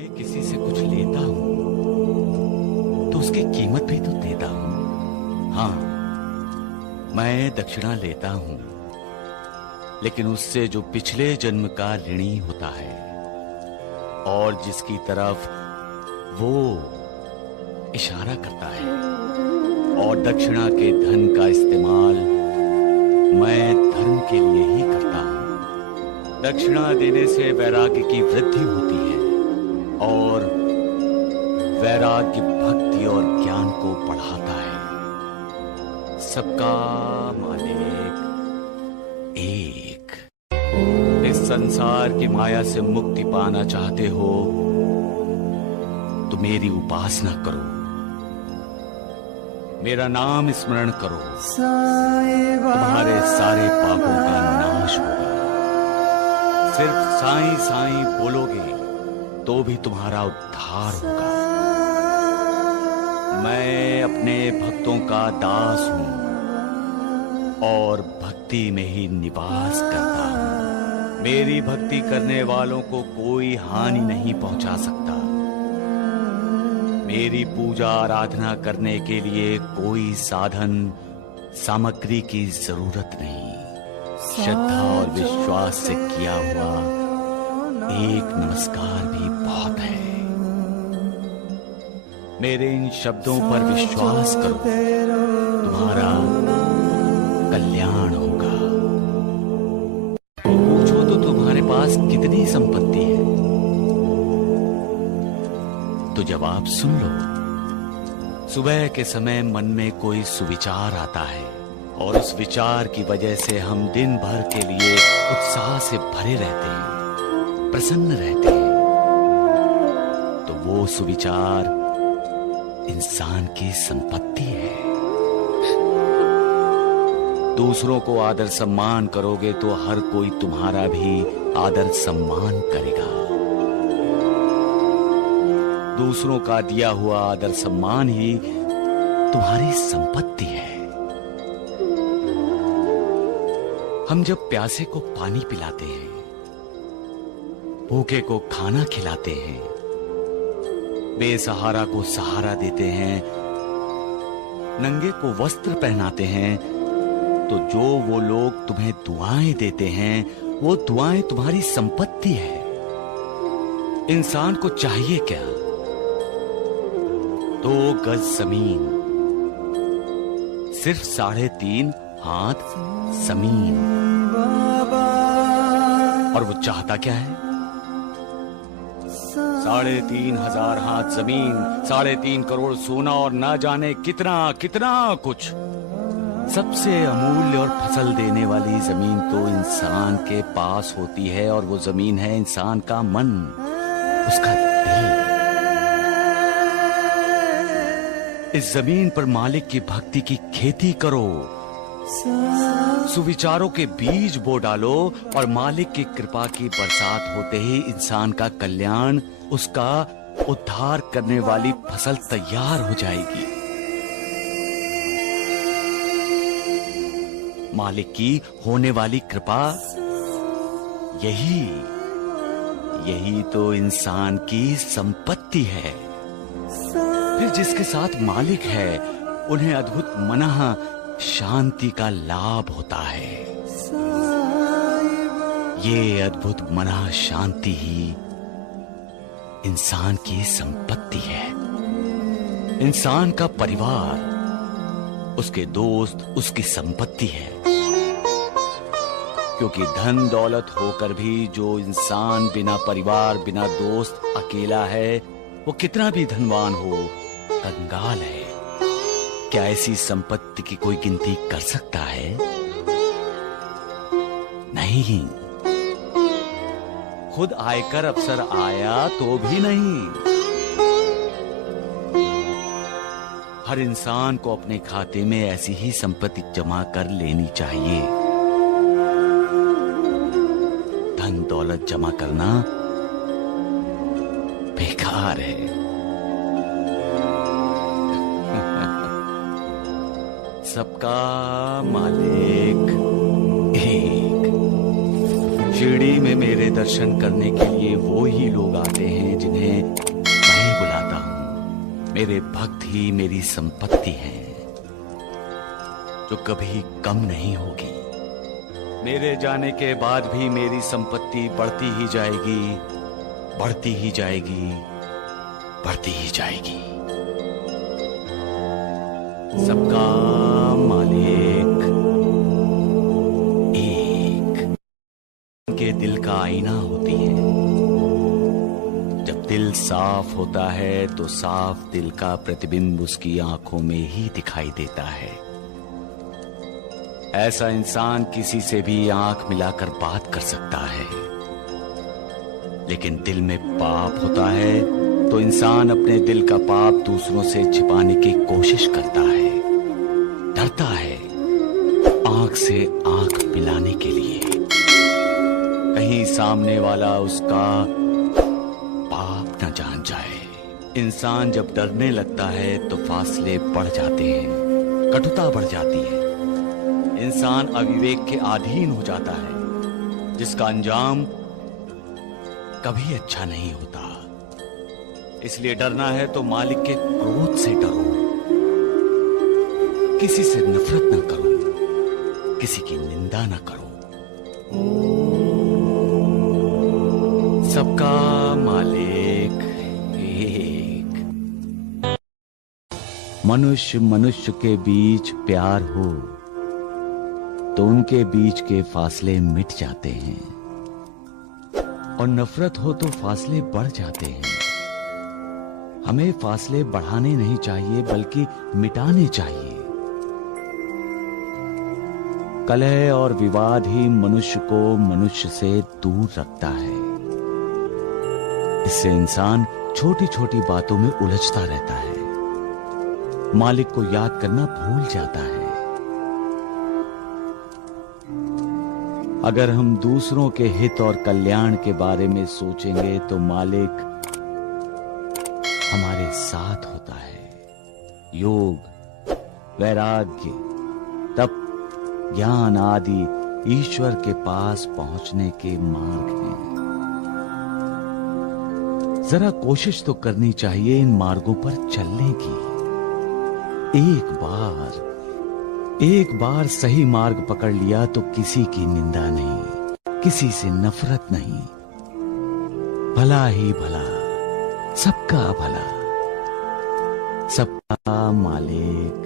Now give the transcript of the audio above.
मैं किसी से कुछ लेता हूं तो उसकी कीमत भी तो देता हूं। हाँ, मैं दक्षिणा लेता हूं, लेकिन उससे जो पिछले जन्म का ऋणी होता है और जिसकी तरफ वो इशारा करता है, और दक्षिणा के धन का इस्तेमाल मैं धर्म के लिए ही करता हूं। दक्षिणा देने से वैराग्य की वृद्धि होती है और वैराग्य भक्ति और ज्ञान को बढ़ाता है। सबका मालिक एक। इस संसार की माया से मुक्ति पाना चाहते हो तो मेरी उपासना करो, मेरा नाम स्मरण करो, तुम्हारे सारे पापों का नाश होगा। सिर्फ साईं साईं बोलोगे तो भी तुम्हारा उद्धार होगा। मैं अपने भक्तों का दास हूं और भक्ति में ही निवास करता हूं। मेरी भक्ति करने वालों को कोई हानि नहीं पहुंचा सकता। मेरी पूजा आराधना करने के लिए कोई साधन सामग्री की जरूरत नहीं। श्रद्धा और विश्वास से किया हुआ एक नमस्कार भी बहुत है। मेरे इन शब्दों पर विश्वास करो, तुम्हारा कल्याण होगा। पूछो तो तुम्हारे पास कितनी संपत्ति है, तो जवाब सुन लो। सुबह के समय मन में कोई सुविचार आता है और उस विचार की वजह से हम दिन भर के लिए उत्साह से भरे रहते हैं, प्रसन्न रहते हैं। तो वो सुविचार इंसान की संपत्ति है। दूसरों को आदर सम्मान करोगे तो हर कोई तुम्हारा भी आदर सम्मान करेगा। दूसरों का दिया हुआ आदर सम्मान ही तुम्हारी संपत्ति है। हम जब प्यासे को पानी पिलाते हैं, भूखे को खाना खिलाते हैं, बेसहारा को सहारा देते हैं, नंगे को वस्त्र पहनाते हैं, तो जो वो लोग तुम्हें दुआएं देते हैं, वो दुआएं तुम्हारी संपत्ति है। इंसान को चाहिए क्या? 2 गज जमीन, सिर्फ 3.5 हाथ जमीन, और वो चाहता क्या है? 3,500 हाथ जमीन, 3.5 करोड़ सोना और ना जाने कितना कितना कुछ। सबसे अमूल्य और फसल देने वाली जमीन तो इंसान के पास होती है, और वो जमीन है इंसान का मन, उसका दिल। इस जमीन पर मालिक की भक्ति की खेती करो, सुविचारों के बीज बो डालो, और मालिक की कृपा की बरसात होते ही इंसान का कल्याण, उसका उद्धार करने वाली फसल तैयार हो जाएगी। मालिक की होने वाली कृपा, यही तो इंसान की संपत्ति है। फिर जिसके साथ मालिक है, उन्हें अद्भुत मनः शांति का लाभ होता है। ये अद्भुत मनः शांति ही इंसान की संपत्ति है। इंसान का परिवार, उसके दोस्त उसकी संपत्ति है। क्योंकि धन दौलत होकर भी जो इंसान बिना परिवार बिना दोस्त अकेला है, वो कितना भी धनवान हो, कंगाल है। क्या ऐसी संपत्ति की कोई गिनती कर सकता है? नहीं। खुद आयकर अफसर आया तो भी नहीं। हर इंसान को अपने खाते में ऐसी ही संपत्ति जमा कर लेनी चाहिए। धन दौलत जमा करना बेकार है। सबका मालिक एक। शिरडी में मेरे दर्शन करने के लिए वो ही लोग आते हैं जिन्हें मेरे भक्त ही मेरी संपत्ति हैं, जो कभी कम नहीं होगी। मेरे जाने के बाद भी मेरी संपत्ति बढ़ती ही जाएगी, बढ़ती ही जाएगी, बढ़ती ही जाएगी। सबका मालिक एक। उनके दिल का आईना होती है। जब दिल साफ होता है तो साफ दिल का प्रतिबिंब उसकी आंखों में ही दिखाई देता है। ऐसा इंसान किसी से भी आंख मिलाकर बात कर सकता है। लेकिन दिल में पाप होता है तो इंसान अपने दिल का पाप दूसरों से छिपाने की कोशिश करता है, डरता है आंख से आंख मिलाने के लिए, कहीं सामने वाला उसका पाप न जान जाए। इंसान जब डरने लगता है तो फासले बढ़ जाते हैं, कटुता बढ़ जाती है। इंसान अविवेक के अधीन हो जाता है, जिसका अंजाम कभी अच्छा नहीं होता। इसलिए डरना है तो मालिक के क्रोध से डरो। किसी से नफरत ना करो, किसी की निंदा ना करो। सबका मालिक एक। मनुष्य मनुष्य के बीच प्यार हो तो उनके बीच के फासले मिट जाते हैं, और नफरत हो तो फासले बढ़ जाते हैं। हमें फासले बढ़ाने नहीं चाहिए बल्कि मिटाने चाहिए। कलह और विवाद ही मनुष्य को मनुष्य से दूर रखता है। इससे इंसान छोटी छोटी बातों में उलझता रहता है, मालिक को याद करना भूल जाता है। अगर हम दूसरों के हित और कल्याण के बारे में सोचेंगे तो मालिक हमारे साथ होता है। योग, वैराग्य, तप, ज्ञान आदि ईश्वर के पास पहुंचने के मार्ग हैं। जरा कोशिश तो करनी चाहिए इन मार्गों पर चलने की। एक बार सही मार्ग पकड़ लिया तो किसी की निंदा नहीं, किसी से नफरत नहीं, भला ही भला, सबका भला। सबका मालिक